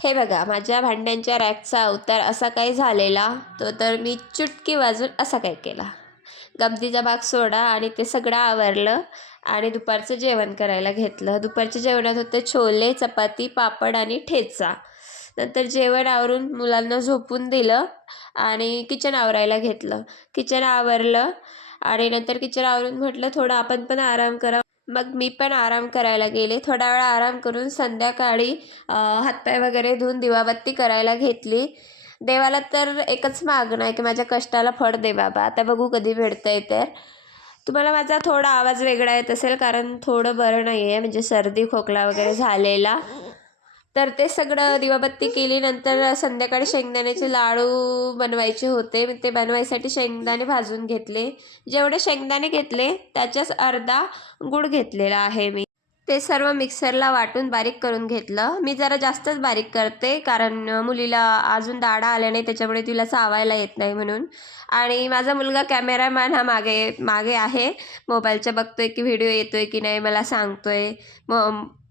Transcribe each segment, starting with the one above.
हे बघा, माझ्या भांड्यांच्या रॅकचा अवतार असा काही झालेला. तो तर मी चुटकी वाजून असा काय केला. गमतीचा भाग सोडा आणि ते सगळं आवरलं आणि दुपारचं जेवण करायला घेतलं. दुपारच्या जेवणात होते छोले, चपाती, पापड आणि ठेचा. नंतर जेवण आवरून मुलांना झोपून दिलं आणि किचन आवरायला घेतलं. किचन आवरलं आणि नंतर किचन आवरून म्हटलं थोडं आपण पण आराम करा. मग मी पण आराम करायला गेले. थोडा वेळ आराम करून संध्याकाळी हातपाय वगैरे धुवून दिवाबत्ती करायला घेतली. देवाला तर एकच मागणं आहे की माझ्या कष्टाला फळ दे बाबा. आता बघू कधी भेटतंय तर. तुम्हाला माझा थोडा आवाज वेगळा येत असेल कारण थोडं बरं नाही आहे, म्हणजे सर्दी खोकला वगैरे झालेला. तर ते सगळं दिवाबत्ती केली. नंतर संध्याकाळी शेंगदाण्याचे लाडू बनवायचे होते. ते बनवायसाठी शेंगदाणे भाजून घेतले. जेवढे शेंगदाणे घेतले त्याच्याच अर्धा गूळ घेतलेला आहे मी. ते सर्व मिक्सरला वाटून बारीक करून घेतलं. मी जरा जास्तच बारीक करते कारण मुलीला अजून दाढा आल्या नाही, त्याच्यामुळे तिला चावायला येत नाही म्हणून. आणि माझा मुलगा कॅमेरामॅन हा मागे मागे आहे. मोबाईलच्या बघतोय की व्हिडिओ येतोय की नाही, मला सांगतोय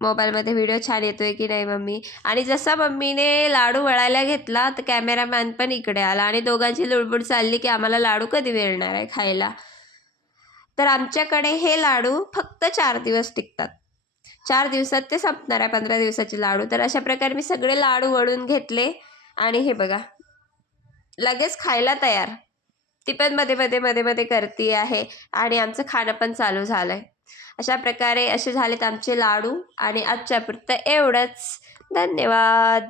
मोबाईलमध्ये व्हिडिओ छान येतोय की नाही मम्मी. आणि जसा मम्मीने लाडू वळायला घेतला तर कॅमेरामॅन पण इकडे आला आणि दोघांची लुडबुड चालली की आम्हाला लाडू कधी मिळणार आहे खायला. तर आमच्याकडे हे लाडू फक्त 4 दिवस टिकतात. 4 दिवसात ते संपणार आहे, 15 दिवसाचे लाडू. तर अशा प्रकारे मी सगळे लाडू वळून घेतले आणि हे बघा लगेच खायला तयार. ती पण मध्ये मध्ये मध्ये मध्ये करते आहे आणि आमचं खाणं पण चालू झालं आहे. अशा प्रकारे असे झालेत आमचे लाडू आणि आजच्या पुरतं एवढंच. धन्यवाद.